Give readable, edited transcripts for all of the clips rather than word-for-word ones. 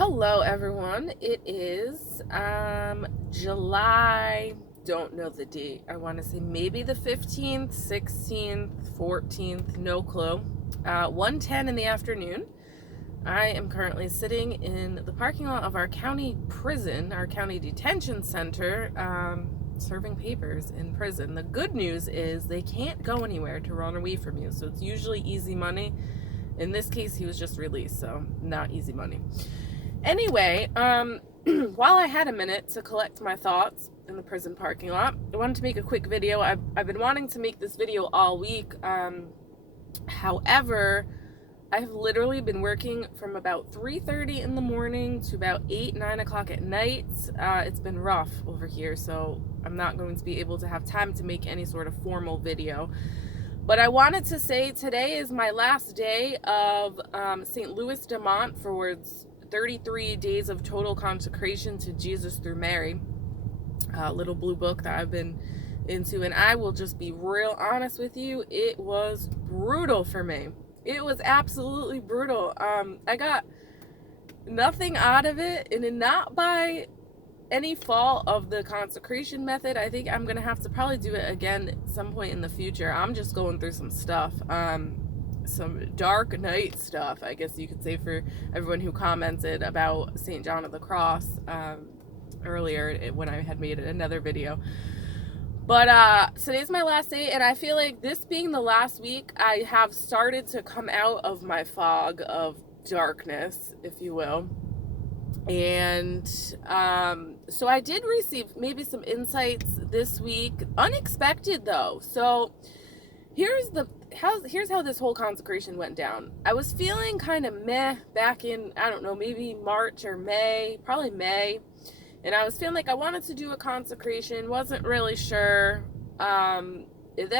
Hello, everyone. It is July, don't know the date. I want to say maybe the 15th, 16th, 14th, no clue. 1:10 in the afternoon. I am currently sitting in the parking lot of our county prison, our county detention center, serving papers in prison. The good news is they can't go anywhere to run away from you, so it's usually easy money. In this case, he was just released, so not easy money. Anyway, while I had a minute to collect my thoughts in the prison parking lot, I wanted to make a quick video. I've been wanting to make this video all week. However, I've literally been working from about 3:30 in the morning to about 8, 9 o'clock at night. It's been rough over here, so I'm not going to be able to have time to make any sort of formal video. But I wanted to say today is my last day of St. Louis de Montfort's 33 days of total consecration to Jesus through Mary, little blue book that I've been into. And I will just be real honest with you, it was brutal for me. It was absolutely brutal. I got nothing out of it, and not by any fault of the consecration method. I think I'm gonna have to probably do it again at some point in the future. I'm just going through some stuff, some dark night stuff, I guess you could say, for everyone who commented about St. John of the Cross earlier when I had made another video. But today's my last day, and I feel like this being the last week, I have started to come out of my fog of darkness, if you will. And so I did receive maybe some insights this week, unexpected though. So here's how this whole consecration went down. I was feeling kind of meh back in, I don't know, maybe March or May, probably May. And I was feeling like I wanted to do a consecration, wasn't really sure. Then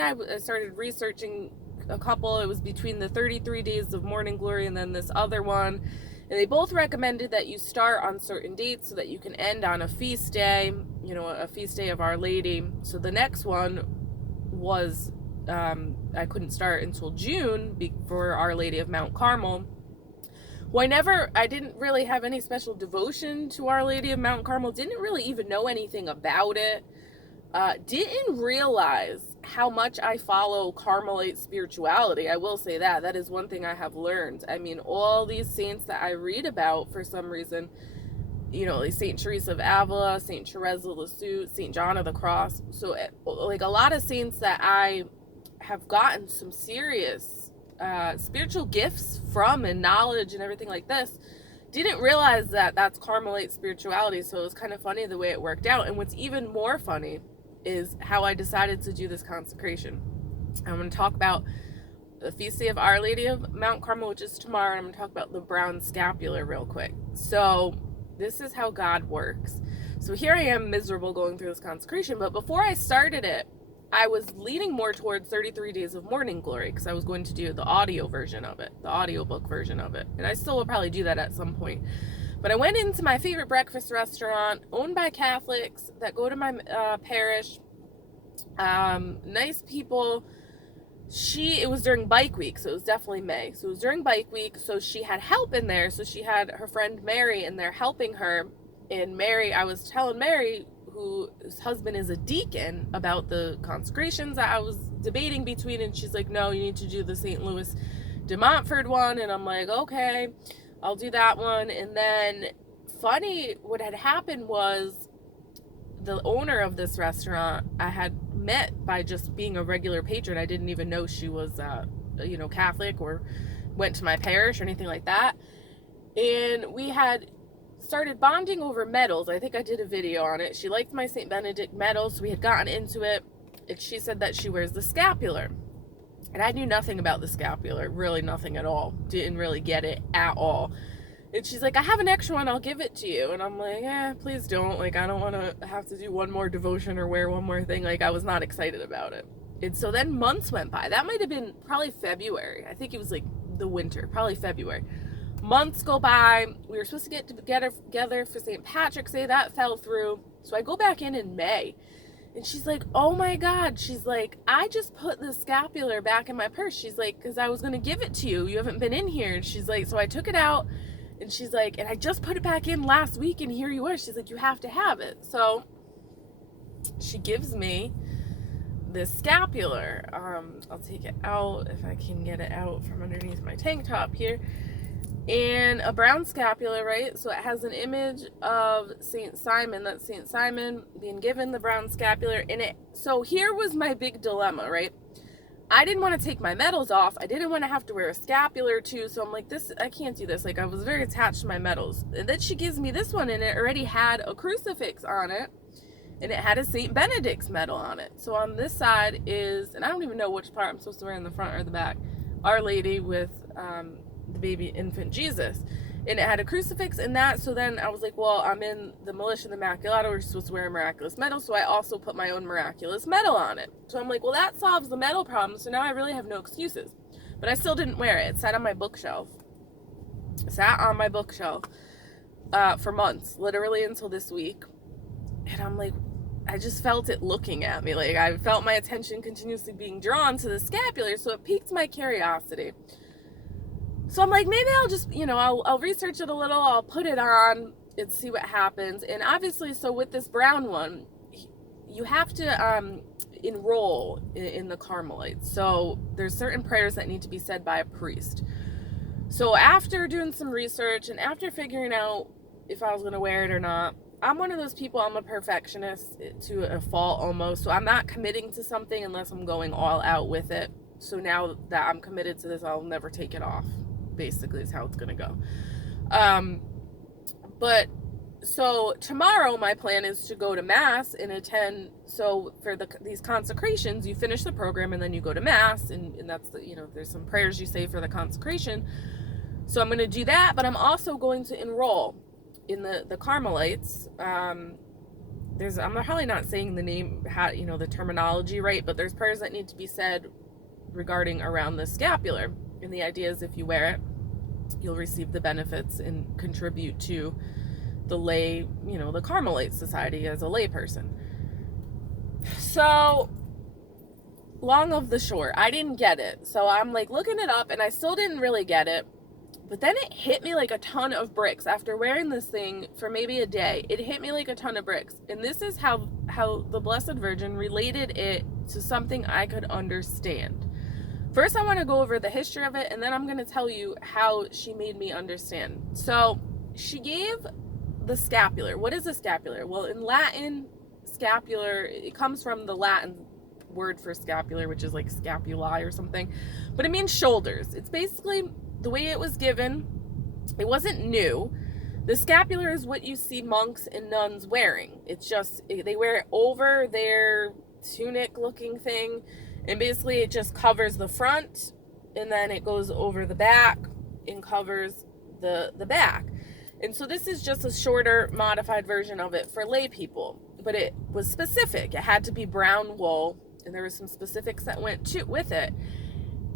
I started researching a couple. It was between the 33 days of morning glory and then this other one. And they both recommended that you start on certain dates so that you can end on a feast day, a feast day of Our Lady. So the next one was, I couldn't start until June for Our Lady of Mount Carmel. Well, I didn't really have any special devotion to Our Lady of Mount Carmel, didn't really even know anything about it. Didn't realize how much I follow Carmelite spirituality. I will say that is one thing I have learned. I mean, all these saints that I read about, for some reason, like St. Teresa of Avila, St. Therese of Lisieux, St. John of the Cross. So like a lot of saints that I have gotten some serious spiritual gifts from, and knowledge and everything like this, didn't realize that that's Carmelite spirituality. So it was kind of funny the way it worked out. And what's even more funny is how I decided to do this consecration. I'm going to talk about the feast day of Our Lady of Mount Carmel, which is tomorrow, and I'm going to talk about the brown scapular real quick. So this is how God works. So here I am, miserable, going through this consecration, but before I started it, I was leaning more towards 33 days of morning glory, because I was going to do the audio version of it, the audiobook version of it, and I still will probably do that at some point. But I went into my favorite breakfast restaurant, owned by Catholics that go to my parish. Nice people. It was during bike week, so it was definitely May. So it was during bike week, so she had help in there. So she had her friend Mary in there helping her. And Mary, I was telling Mary, whose husband is a deacon, about the consecrations that I was debating between. And she's like, no, you need to do the St. Louis de Montfort one. And I'm like, okay, I'll do that one. And then funny, what had happened was the owner of this restaurant I had met by just being a regular patron. I didn't even know she was Catholic or went to my parish or anything like that. And we had started bonding over medals. I think I did a video on it. She liked my St. Benedict medal, so we had gotten into it. And she said that she wears the scapular. And I knew nothing about the scapular, really nothing at all. Didn't really get it at all. And she's like, I have an extra one, I'll give it to you. And I'm like, please don't. Like, I don't want to have to do one more devotion or wear one more thing. Like, I was not excited about it. And so then months went by. That might have been probably February. I think it was like the winter, probably February. Months go by. We were supposed to get together for St. Patrick's Day. That fell through. So I go back in May. And she's like, oh my God. She's like, I just put the scapular back in my purse. She's like, because I was going to give it to you. You haven't been in here. And she's like, so I took it out. And she's like, and I just put it back in last week and here you are. She's like, you have to have it. So she gives me this scapular. I'll take it out if I can get it out from underneath my tank top here. And a brown scapular, right? So it has an image of Saint Simon. That's Saint Simon being given the brown scapular. So here was my big dilemma, right? I didn't want to take my medals off. I didn't want to have to wear a scapular too. So I'm like, I can't do this. Like, I was very attached to my medals. And then she gives me this one, and it already had a crucifix on it. And it had a St. Benedict's medal on it. So on this side is, and I don't even know which part I'm supposed to wear in the front or the back, Our Lady with the baby infant Jesus. And it had a crucifix in that. So then I was like, well, I'm in the Militia of the Immaculata. We're supposed to wear a miraculous medal. So I also put my own miraculous medal on it. So I'm like, well, that solves the medal problem. So now I really have no excuses. But I still didn't wear it. It sat on my bookshelf. For months, literally until this week. And I'm like, I just felt it looking at me. Like, I felt my attention continuously being drawn to the scapular, so it piqued my curiosity. So I'm like, maybe I'll just, I'll research it a little, I'll put it on and see what happens. And obviously, so with this brown one, you have to enroll in the Carmelites. So there's certain prayers that need to be said by a priest. So after doing some research and after figuring out if I was going to wear it or not, I'm one of those people, I'm a perfectionist to a fault almost. So I'm not committing to something unless I'm going all out with it. So now that I'm committed to this, I'll never take it off, basically is how it's going to go. But so tomorrow my plan is to go to Mass and attend. So for these consecrations, you finish the program and then you go to Mass. And that's there's some prayers you say for the consecration. So I'm going to do that, but I'm also going to enroll in the Carmelites. I'm probably not saying the name, the terminology right, but there's prayers that need to be said regarding around the scapular. And the idea is if you wear it, you'll receive the benefits and contribute to the lay, the Carmelite Society as a lay person. So long of the short, I didn't get it. So I'm like looking it up and I still didn't really get it. But then it hit me like a ton of bricks after wearing this thing for maybe a day. It hit me like a ton of bricks. And this is how the Blessed Virgin related it to something I could understand. First, I want to go over the history of it, and then I'm going to tell you how she made me understand. So she gave the scapular. What is a scapular? Well, in Latin, scapular, it comes from the Latin word for scapular, which is like scapulae or something. But it means shoulders. It's basically the way it was given. It wasn't new. The scapular is what you see monks and nuns wearing. It's just, they wear it over their tunic looking thing. And basically it just covers the front and then it goes over the back and covers the back. And so this is just a shorter modified version of it for lay people. But it was specific. It had to be brown wool and there were some specifics that went with it.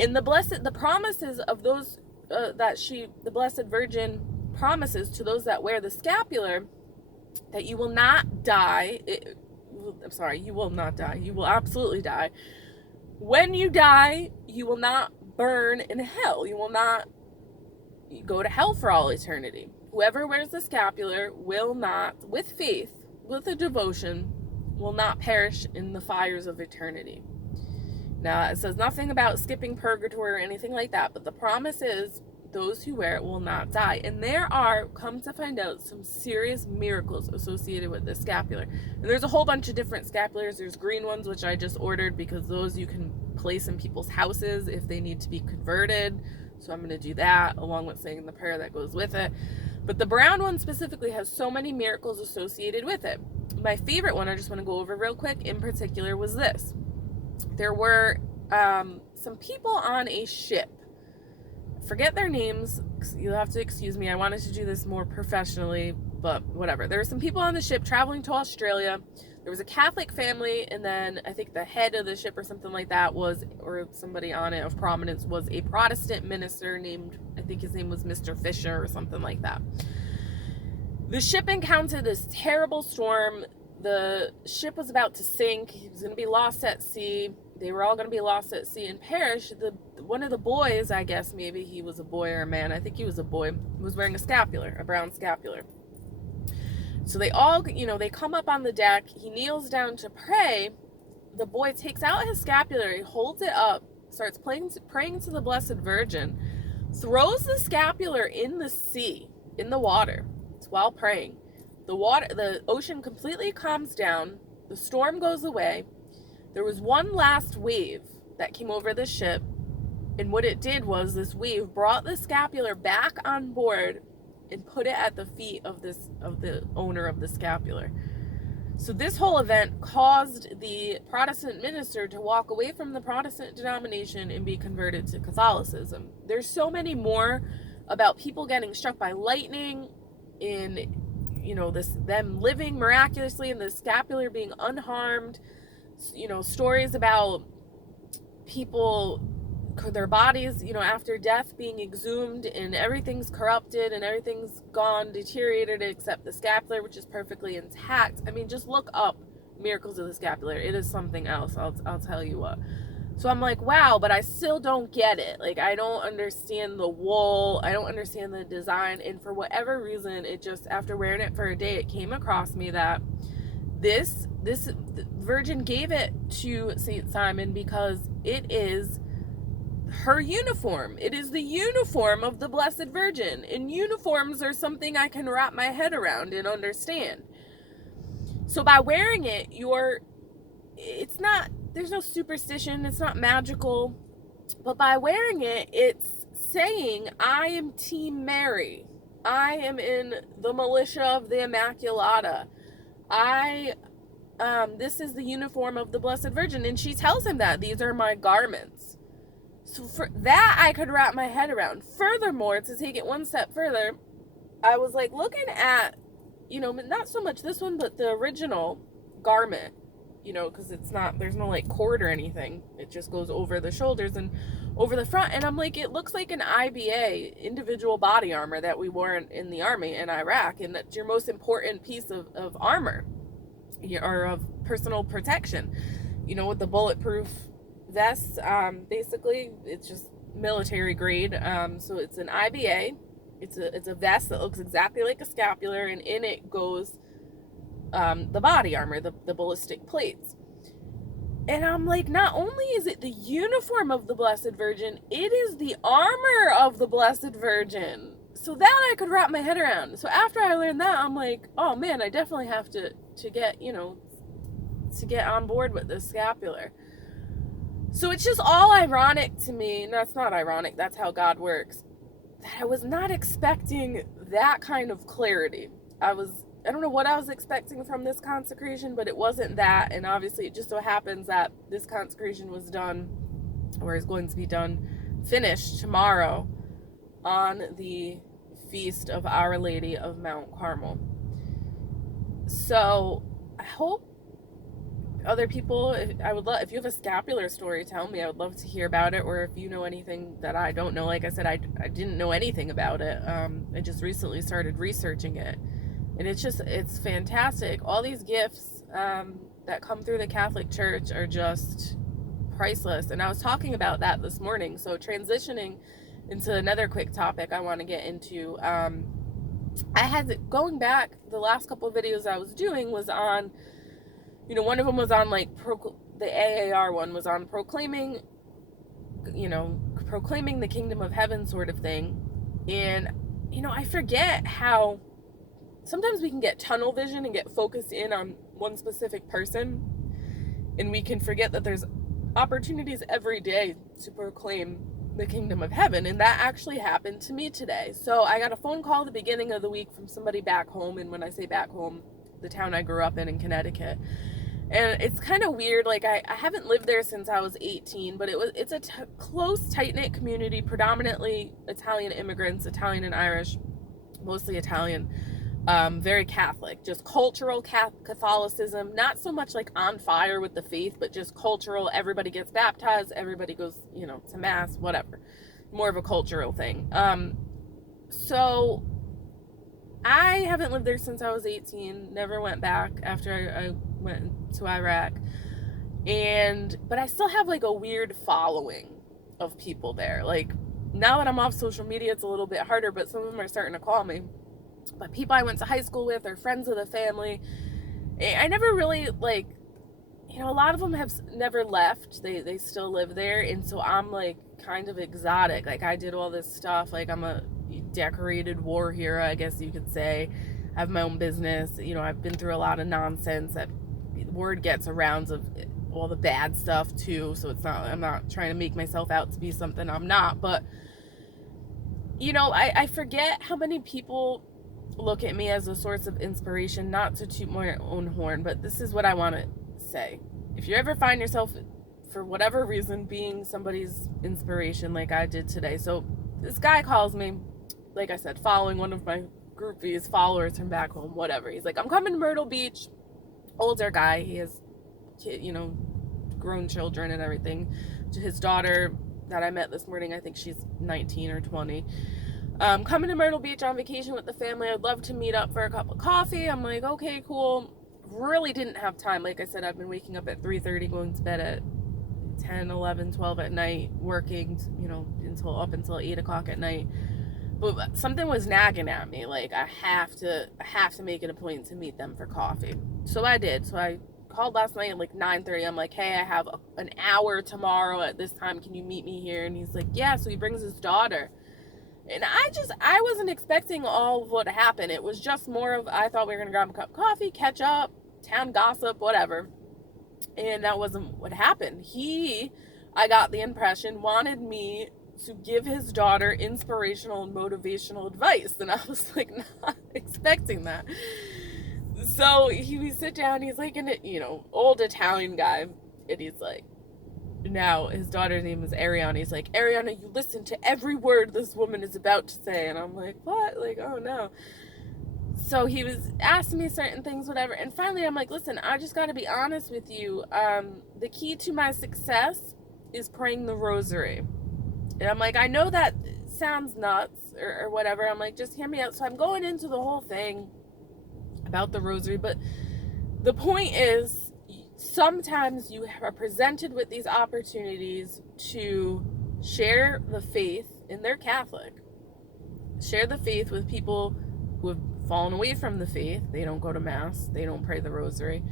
And the promises of those the Blessed Virgin promises to those that wear the scapular that you will not die. You will not die. You will absolutely die. When you die, you will not burn in hell. You will not go to hell for all eternity. Whoever wears the scapular will not, with faith, with a devotion, will not perish in the fires of eternity. Now, it says nothing about skipping purgatory or anything like that, but the promise is those who wear it will not die. And there are, come to find out, some serious miracles associated with this scapular. And there's a whole bunch of different scapulars. There's green ones, which I just ordered because those you can place in people's houses if they need to be converted. So I'm going to do that along with saying the prayer that goes with it. But the brown one specifically has so many miracles associated with it. My favorite one, I just want to go over real quick, in particular, was this. There were some people on a ship. Forget their names. You'll have to excuse me. I wanted to do this more professionally, but whatever. There were some people on the ship traveling to Australia. There was a Catholic family, and then I think the head of the ship or something like that or somebody on it of prominence was a Protestant minister named, I think his name was Mr. Fisher or something like that. The ship encountered this terrible storm. The ship was about to sink. He was going to be lost at sea. they were all going to be lost at sea and perish. One of the boys, I guess maybe he was a boy or a man, I think he was a boy, was wearing a scapular, a brown scapular. So they all, they come up on the deck. He kneels down to pray. The boy takes out his scapular, he holds it up, starts praying to the Blessed Virgin, throws the scapular in the sea, in the water, while praying. The ocean completely calms down. The storm goes away. There was one last wave that came over the ship, and what it did was this wave brought the scapular back on board and put it at the feet of the owner of the scapular. So this whole event caused the Protestant minister to walk away from the Protestant denomination and be converted to Catholicism. There's so many more about people getting struck by lightning, in them living miraculously and the scapular being unharmed. Stories about people, their bodies, after death being exhumed and everything's corrupted and everything's gone, deteriorated, except the scapular, which is perfectly intact. I mean, just look up miracles of the scapular. It is something else. I'll tell you what. So I'm like, wow, but I still don't get it. Like, I don't understand the wool. I don't understand the design. And for whatever reason, it just, after wearing it for a day, it came across me that this Virgin gave it to Saint Simon because it is her uniform. It is the uniform of the Blessed Virgin. And uniforms are something I can wrap my head around and understand. So by wearing it, there's no superstition, it's not magical, but by wearing it, it's saying, I am Team Mary. I am in the militia of the Immaculata. This is the uniform of the Blessed Virgin. And she tells him that these are my garments. So for that, I could wrap my head around. Furthermore, to take it one step further, I was like looking at, not so much this one, but the original garment, because there's no like cord or anything. It just goes over the shoulders and over the front. And I'm like, it looks like an IBA, individual body armor, that we wore in the army in Iraq. And that's your most important piece of armor, or of personal protection, with the bulletproof vest. Basically, it's just military grade. So it's an IBA. It's a vest that looks exactly like a scapular, and in it goes the body armor, the ballistic plates. And I'm like, not only is it the uniform of the Blessed Virgin, it is the armor of the Blessed Virgin. So that I could wrap my head around. So after I learned that, I'm like, oh man, I definitely have to get, to get on board with this scapular. So it's just all ironic to me. No, it's not ironic. That's how God works. That I was not expecting that kind of clarity. I don't know what I was expecting from this consecration, but it wasn't that. And obviously it just so happens that this consecration was done, or is going to be finished tomorrow on the feast of Our Lady of Mount Carmel. So I hope other people, if you have a scapular story, tell me. I would love to hear about it. Or if you know anything that I don't know. Like I said, I didn't know anything about it. I just recently started researching it, and it's fantastic. All these gifts that come through the Catholic Church are just priceless. And I was talking about that this morning. So transitioning into another quick topic I want to get into. I had, going back, the last couple of videos I was doing was on, one of them was on like the AAR one was on proclaiming the kingdom of heaven sort of thing. And, I forget how sometimes we can get tunnel vision and get focused in on one specific person. And we can forget that there's opportunities every day to proclaim the kingdom of heaven. And that actually happened to me today. So I got a phone call at the beginning of the week from somebody back home. And when I say back home, the town I grew up in Connecticut. And it's kind of weird. Like, I haven't lived there since I was 18, but it's a close, tight-knit community, predominantly Italian immigrants, Italian and Irish, mostly Italian, very Catholic, just cultural Catholicism, not so much like on fire with the faith, but just cultural. Everybody gets baptized, everybody goes, to mass, whatever. More of a cultural thing. So I haven't lived there since I was 18, never went back after I went to Iraq. But I still have like a weird following of people there. Like, now that I'm off social media, it's a little bit harder, but some of them are starting to call me. But people I went to high school with or friends of the family, I never really, like, a lot of them have never left. They still live there. And so I'm like kind of exotic. Like, I did all this stuff. Like, I'm a decorated war hero, I guess you could say. I have my own business. I've been through a lot of nonsense that word gets around of all the bad stuff too. So I'm not trying to make myself out to be something I'm not. But, I forget how many people look at me as a source of inspiration, not to toot my own horn, but this is what I want to say. If you ever find yourself, for whatever reason, being somebody's inspiration like I did today. So this guy calls me, like I said, following one of my groupies, followers from back home, whatever. He's like, I'm coming to Myrtle Beach. Older guy. He has, grown children and everything. His daughter that I met this morning, I think she's 19 or 20. Coming to Myrtle Beach on vacation with the family. I'd love to meet up for a cup of coffee. I'm like, okay, cool. Really didn't have time. Like I said, I've been waking up at 3:30, going to bed at 10, 11, 12 at night, working, until 8 o'clock at night. But something was nagging at me. Like, I have to make it a point to meet them for coffee. So I did. So I called last night at like 9:30. I'm like, hey, I have an hour tomorrow at this time. Can you meet me here? And he's like, yeah. So he brings his daughter. And I wasn't expecting all of what happened. It was just more of, I thought we were going to grab a cup of coffee, catch up, town gossip, whatever. And that wasn't what happened. I got the impression, wanted me to give his daughter inspirational and motivational advice. And I was like, not expecting that. So we sit down, he's like an, old Italian guy. And he's like, now his daughter's name is Ariana. He's like, Ariana, you listen to every word this woman is about to say. And I'm like, what? Like, oh no. So he was asking me certain things, whatever. And finally I'm like, listen, I just got to be honest with you. The key to my success is praying the rosary. And I'm like, I know that sounds nuts or whatever. I'm like, just hear me out. So I'm going into the whole thing about the rosary. But the point is, sometimes you are presented with these opportunities to share the faith, and they're Catholic. Share the faith with people who have fallen away from the faith. They don't go to Mass. They don't pray the rosary.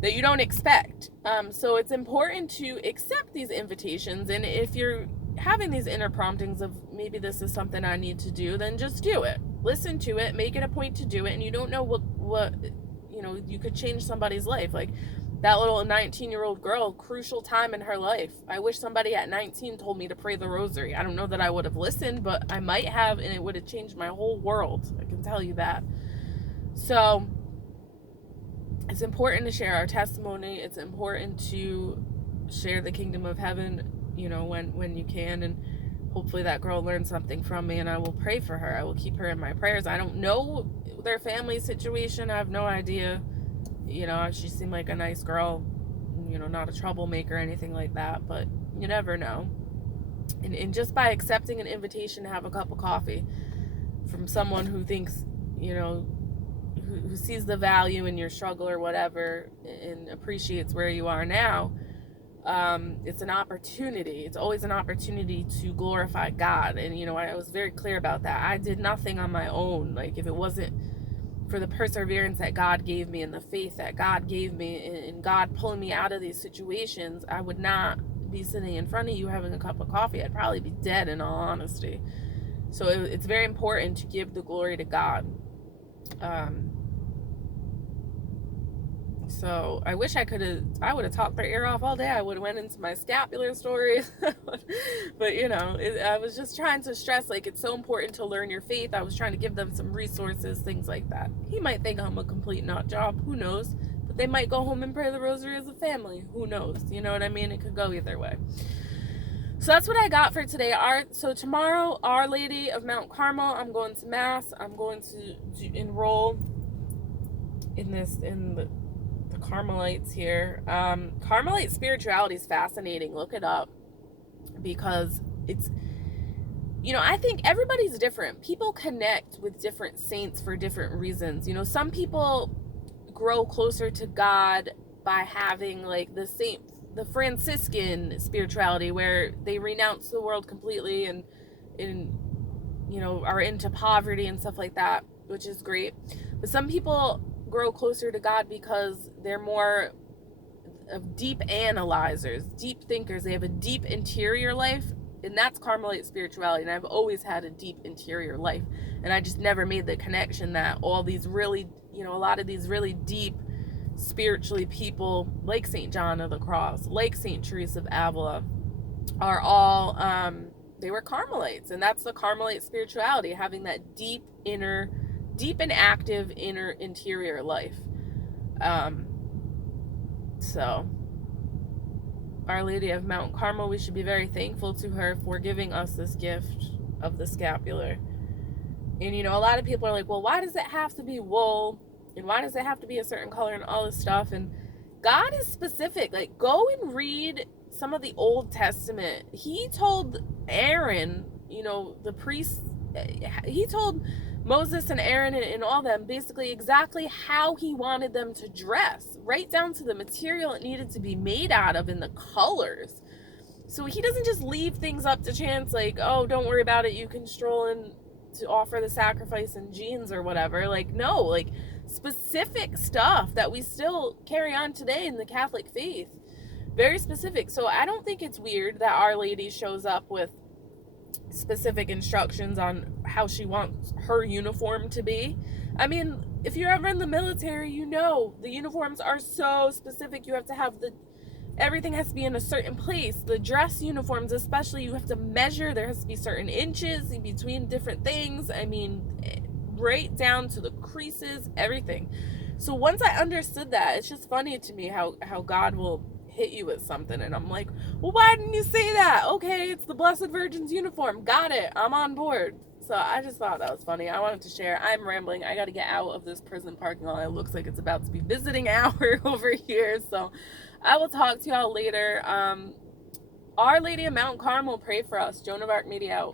That you don't expect. So it's important to accept these invitations. And if you're having these inner promptings of maybe this is something I need to do, then just do it. Listen to it. Make it a point to do it. And you don't know what you could change somebody's life. Like, that little 19-year-old girl, crucial time in her life. I wish somebody at 19 told me to pray the rosary. I don't know that I would have listened, but I might have, and it would have changed my whole world. I can tell you that. So it's important to share our testimony. It's important to share the kingdom of heaven, when you can. And hopefully that girl learned something from me, and I will pray for her. I will keep her in my prayers. I don't know their family situation. I have no idea. She seemed like a nice girl, not a troublemaker or anything like that, but you never know. And just by accepting an invitation to have a cup of coffee from someone who thinks, who sees the value in your struggle or whatever and appreciates where you are now, it's an opportunity. It's always an opportunity to glorify God. And, I was very clear about that. I did nothing on my own. Like, if it wasn't for the perseverance that God gave me and the faith that God gave me and God pulling me out of these situations, I would not be sitting in front of you having a cup of coffee. I'd probably be dead, in all honesty. So it's very important to give the glory to God. So I wish I would have talked their ear off all day. I would have went into my scapular story. But, I was just trying to stress, like, it's so important to learn your faith. I was trying to give them some resources, things like that. He might think I'm a complete nut job. Who knows? But they might go home and pray the rosary as a family. Who knows? You know what I mean? It could go either way. So that's what I got for today. So tomorrow, Our Lady of Mount Carmel, I'm going to Mass. I'm going to enroll in the Carmelites here. Carmelite spirituality is fascinating. Look it up, because it's, I think everybody's different. People connect with different saints for different reasons. Some people grow closer to God by having like the Saint the Franciscan spirituality, where they renounce the world completely and are into poverty and stuff like that, which is great. But some people grow closer to God because they're more of deep analyzers, deep thinkers. They have a deep interior life, and that's Carmelite spirituality. And I've always had a deep interior life, and I just never made the connection that all these really, a lot of these really deep spiritually people like St. John of the Cross, like St. Teresa of Avila, are all they were Carmelites. And that's the Carmelite spirituality, having that deep and active inner interior life. So Our Lady of Mount Carmel, we should be very thankful to her for giving us this gift of the scapular. And a lot of people are like, well, why does it have to be wool, and why does it have to be a certain color, and all this stuff? And God is specific. Like, go and read some of the Old Testament. He told Aaron, the priest, he told Moses and Aaron and all them basically exactly how he wanted them to dress, right down to the material it needed to be made out of and the colors. So he doesn't just leave things up to chance, like, oh, don't worry about it, you can stroll in to offer the sacrifice in jeans or whatever. Like, no, like specific stuff that we still carry on today in the Catholic faith. Very specific. So I don't think it's weird that Our Lady shows up with specific instructions on how she wants her uniform to be. I mean, if you're ever in the military, the uniforms are so specific. You have to have everything has to be in a certain place. The dress uniforms especially, you have to measure. There has to be certain inches in between different things. I mean, right down to the creases, everything. So once I understood that, it's just funny to me how God will hit you with something, and I'm like, well, why didn't you say that? Okay, it's the Blessed Virgin's uniform. Got it. I'm on board. So I just thought that was funny. I wanted to share. I'm rambling. I got to get out of this prison parking lot. It looks like it's about to be visiting hour over here. So I will talk to y'all later. Our Lady of Mount Carmel, pray for us. Joan of Arc, media out.